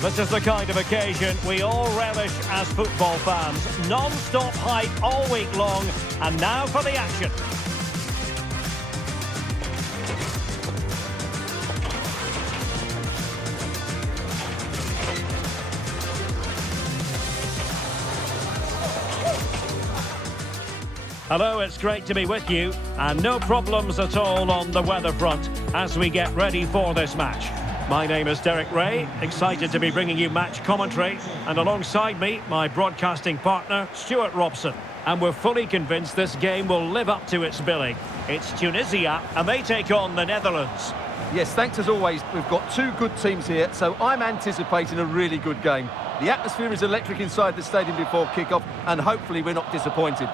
This is the kind of occasion we all relish as football fans. Non-stop hype all week long, and now for the action. Hello, it's great to be with you, and no problems at all on the weather front as we get ready for this match. My name is Derek Ray, excited to be bringing you match commentary, and alongside me, my broadcasting partner, Stuart Robson. And we're fully convinced this game will live up to its billing. It's Tunisia, and they take on the Netherlands. Yes, thanks as always. We've got two good teams here, so I'm anticipating a really good game. The atmosphere is electric inside the stadium before kick-off, and hopefully we're not disappointed.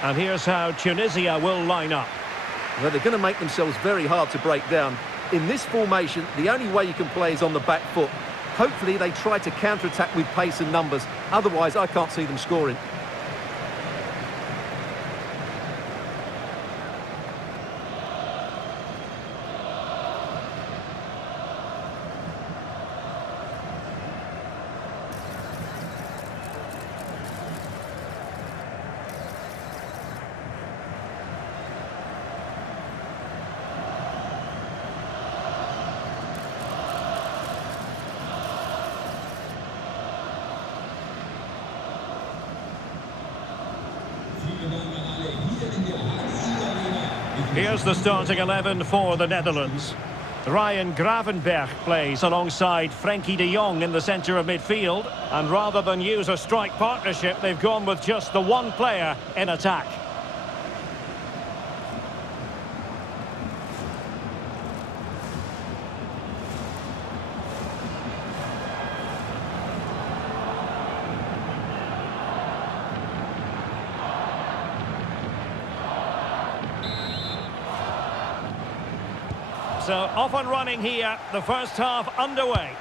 And here's how Tunisia will line up. Well, they're going to make themselves very hard to break down. In this formation, the only way you can play is on the back foot. Hopefully they try to counter-attack with pace and numbers. Otherwise, I can't see them scoring. Here's the starting 11 for the Netherlands. Ryan Gravenberch plays alongside Frenkie de Jong in the centre of midfield. And rather than use a strike partnership, they've gone with just the one player in attack. So off and running here, the first half underway.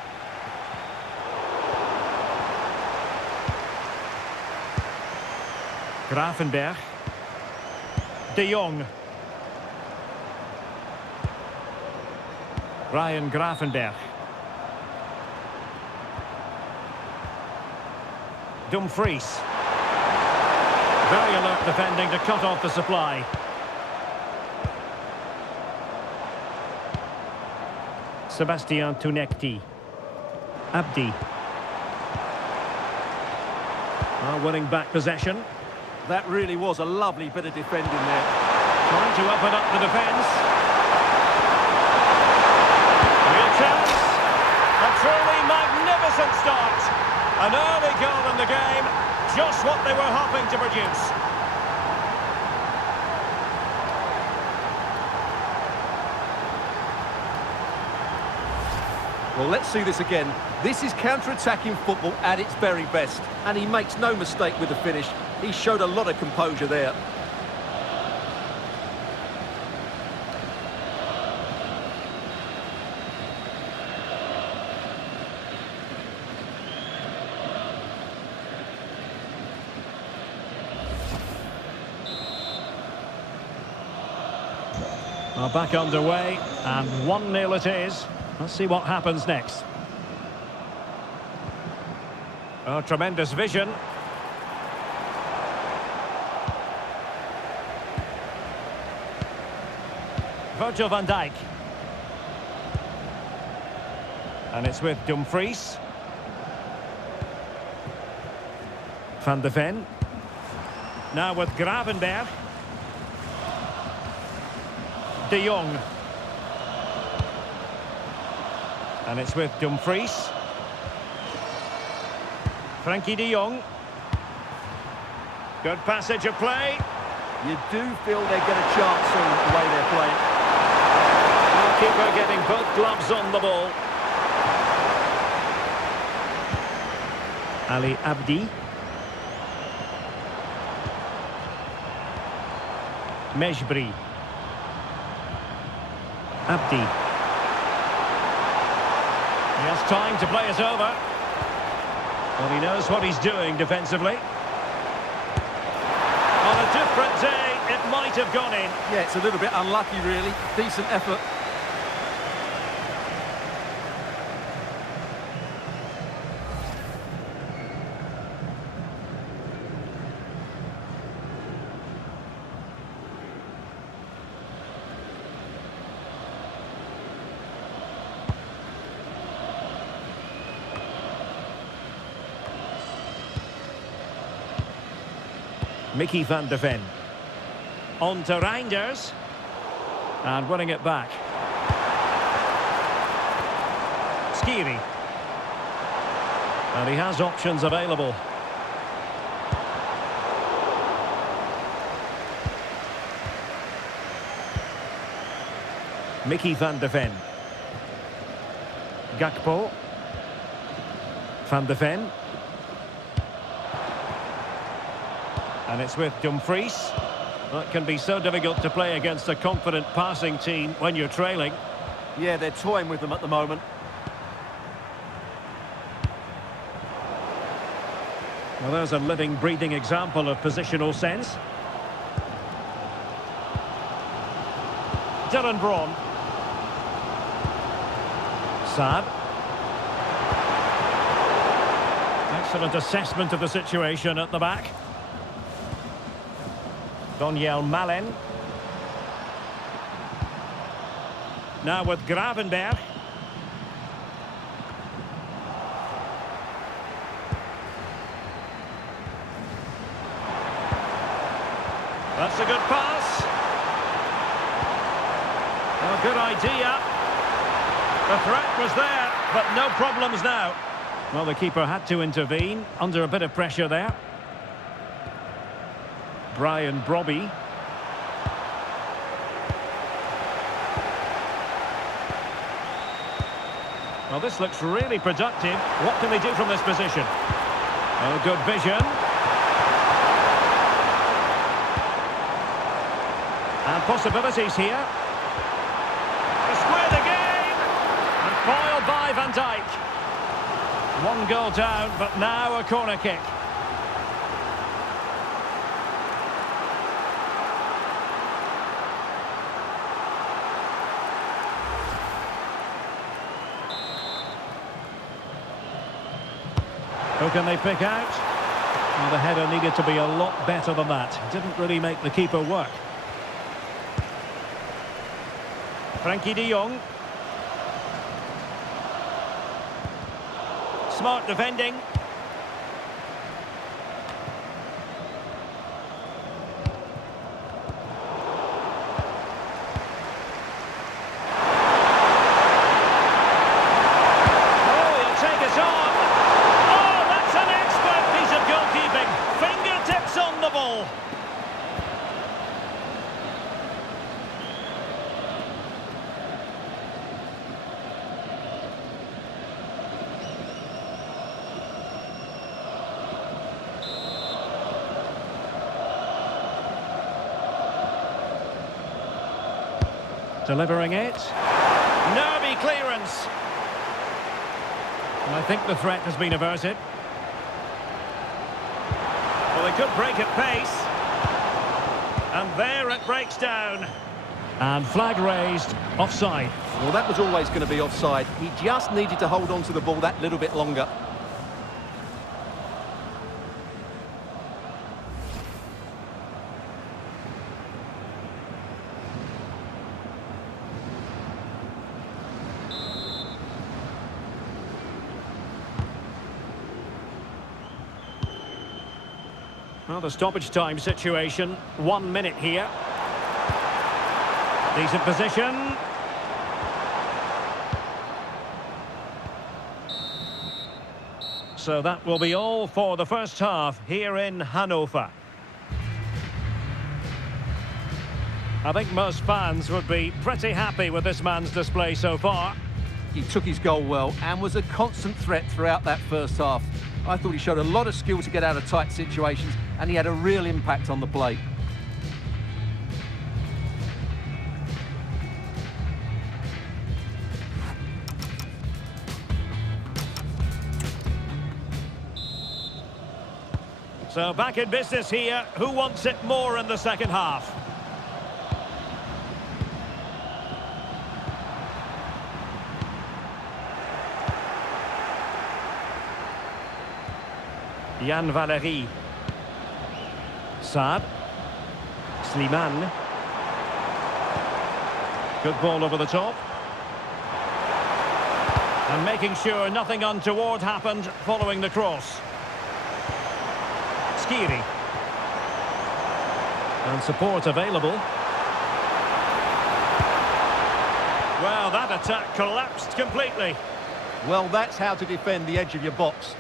Gravenberch. De Jong. Ryan Gravenberch. Dumfries. Very alert defending to cut off the supply. Sebastian Tunekti. Abdi. Winning back possession. That really was a lovely bit of defending there. Trying to open up the defence. Real chance. A truly magnificent start. An early goal in the game. Just what they were hoping to produce. Well, let's see this again. This is counter-attacking football at its very best. And he makes no mistake with the finish. He showed a lot of composure there. Well, back underway, and 1-0 it is. Let's see what happens next. Oh, tremendous vision. Virgil van Dijk. And it's with Dumfries. Van de Ven. Now with Gravenberch. De Jong. And it's with Dumfries. Frankie de Jong. Good passage of play. You do feel they get a chance soon the way they're playing. Keeper getting both gloves on the ball. Ali Abdi. Mejbri. Abdi. He has time to play it over. Well, he knows what he's doing defensively. On a different day, it might have gone in. Yeah, it's a little bit unlucky, really. Decent effort. Mickey van de Ven. On to Reinders. And winning it back. Skiri. And he has options available. Mickey van de Ven. Gakpo. Van de Ven. And it's with Dumfries. That can be so difficult to play against a confident passing team when you're trailing. Yeah, they're toying with them at the moment. Well, there's a living, breathing example of positional sense. Dylan Braun. Saab. Excellent assessment of the situation at the back. Daniel Malen. Now with Gravenberg. That's a good pass. A good idea. The threat was there, but no problems now. Well, the keeper had to intervene under a bit of pressure there. Brian Brobby. Well, this looks really productive. What can they do from this position? Oh, good vision. And possibilities here. To square the game. And foiled by Van Dijk. One goal down, but now a corner kick. Who can they pick out? Well, the header needed to be a lot better than that. Didn't really make the keeper work. Frankie de Jong. Smart defending. Delivering it. Nervy clearance. And I think the threat has been averted. Well, they could break at pace. And there it breaks down. And flag raised, offside. Well, that was always going to be offside. He just needed to hold on to the ball that little bit longer. Well, the stoppage time situation, 1 minute here. Decent position. So that will be all for the first half here in Hanover. I think most fans would be pretty happy with this man's display so far. He took his goal well and was a constant threat throughout that first half. I thought he showed a lot of skill to get out of tight situations, and he had a real impact on the play. So back in business here. Who wants it more in the second half? Yann Valery. Saad. Slimane. Good ball over the top. And making sure nothing untoward happened following the cross. Skiri. And support available. Well, that attack collapsed completely. Well, that's how to defend the edge of your box.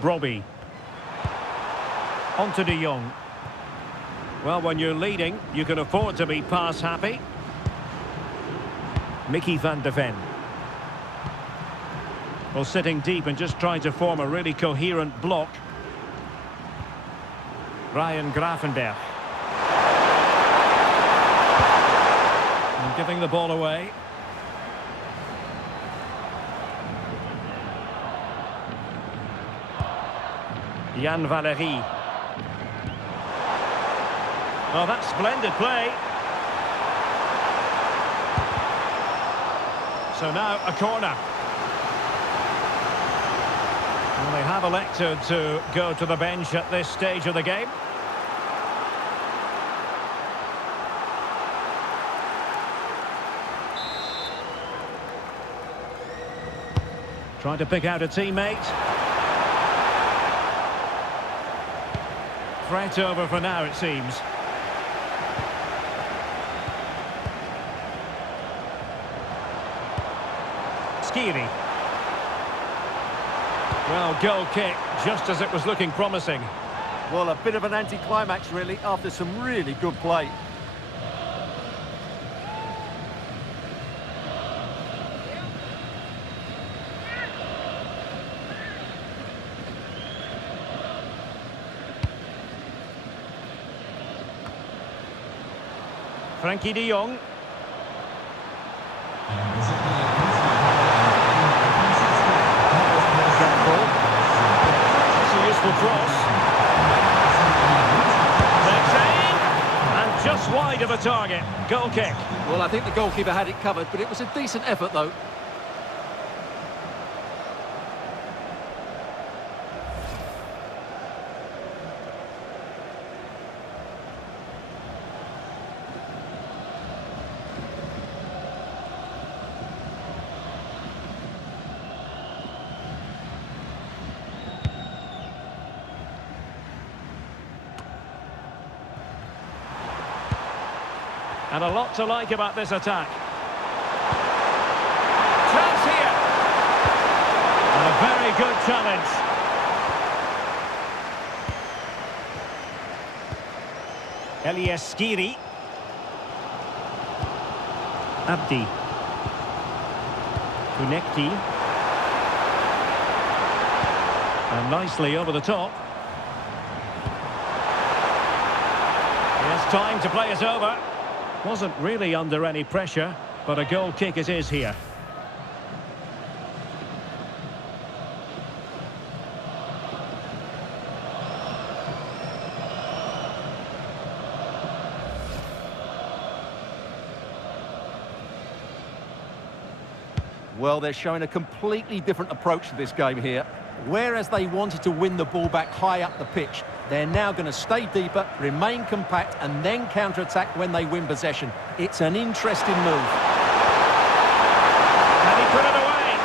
Brobbey. On to De Jong. Well, when you're leading, you can afford to be pass happy. Mickey van de Ven. Well, sitting deep and just trying to form a really coherent block. Ryan Gravenberg. And giving the ball away. Yann Valery. Oh, that's splendid play. So now a corner. Well, they have elected to go to the bench at this stage of the game. Trying to pick out a teammate. Threat over for now, it seems. Skiri. Well, goal kick, just as it was looking promising. Well, a bit of an anticlimax, really, after some really good play. Frankie de Jong. It's a useful cross. Takes aim, and just wide of a target. Goal kick. Well, I think the goalkeeper had it covered, but it was a decent effort, though. And a lot to like about this attack. Chance here. And a very good challenge. Elias Skiri. Abdi. Kunekti. And nicely over the top. Yes, time to play it over. Wasn't really under any pressure, but a goal kick it is here. Well, they're showing a completely different approach to this game here. Whereas they wanted to win the ball back high up the pitch, they're now going to stay deeper, remain compact, and then counter-attack when they win possession. It's an interesting move. And he put it away.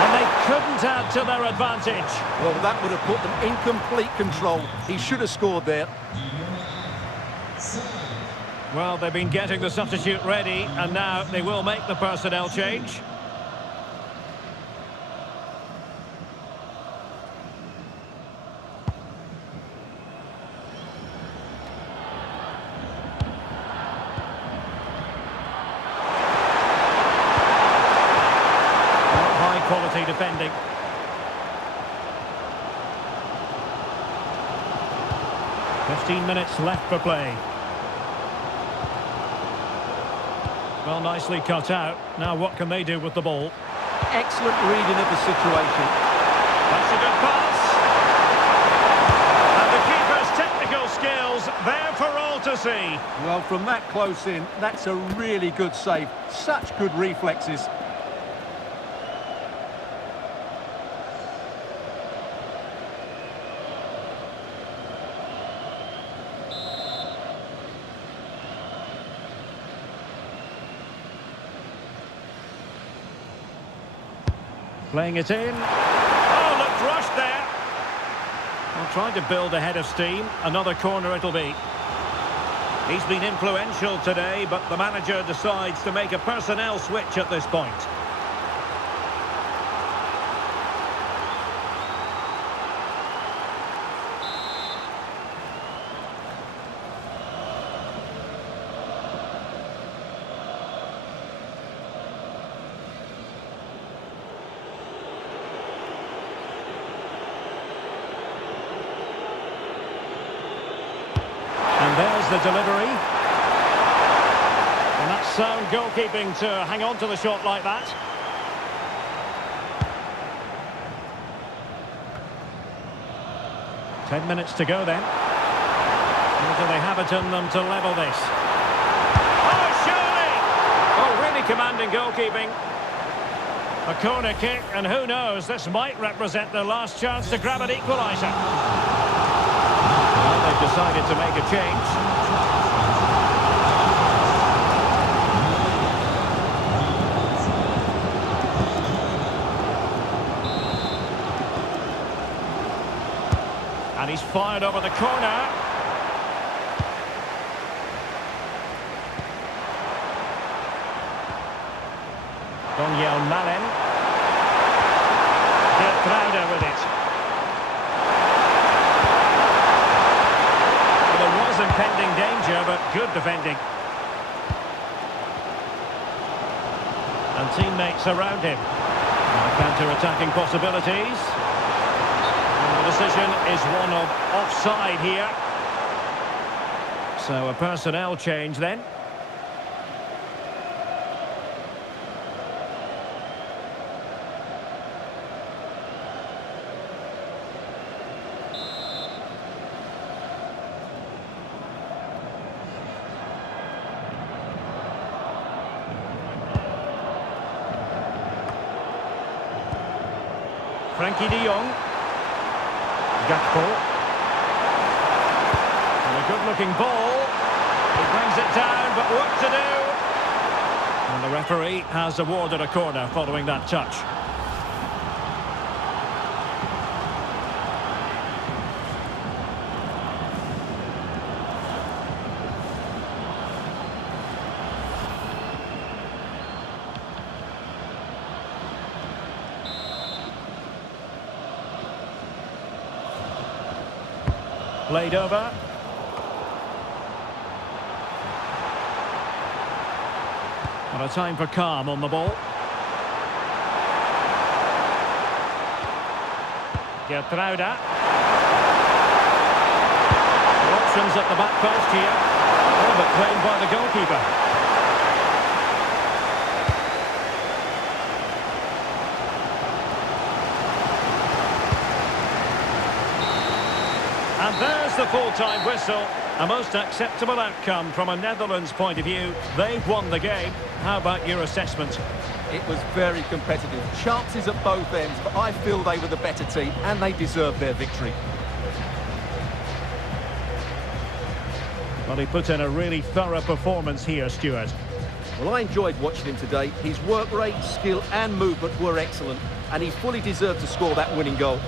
And they couldn't add to their advantage. Well, that would have put them in complete control. He should have scored there. Well, they've been getting the substitute ready, and now they will make the personnel change. high-quality defending. "15 minutes left for play. Well, nicely cut out. Now what can they do with the ball? Excellent reading of the situation. That's a good pass. And the keeper's technical skills there for all to see. Well, from that close in, that's a really good save. Such good reflexes. Playing it in. Oh, looked rushed there. Well, trying to build a head of steam. Another corner it'll be. He's been influential today, but the manager decides to make a personnel switch at this point. And there's the delivery. And that's sound goalkeeping to hang on to the shot like that. Ten minutes to go then. Or do they have it in them to level this? Oh, surely! Oh, really commanding goalkeeping. A corner kick, and who knows, this might represent their last chance to grab an equaliser. Well, they've decided to make a change. And he's fired over the corner. Daniel Malen. Gertruida with it. There was impending danger, but good defending. And teammates around him. Counter-attacking possibilities. And the decision is one of offside here. So a personnel change then. Frankie de Jong. Gakpo. And a good-looking ball. He brings it down, but what to do? And the referee has awarded a corner following that touch. Played over. What a time for calm on the ball. Gertruida. Options at the back post here. Oh, but claimed by the goalkeeper. And there's the full-time whistle. A most acceptable outcome from a Netherlands point of view. They've won the game. How about your assessment? It was very competitive. Chances at both ends, but I feel they were the better team and they deserved their victory. Well, he put in a really thorough performance here, Stuart. Well, I enjoyed watching him today. His work rate, skill and movement were excellent, and he fully deserved to score that winning goal.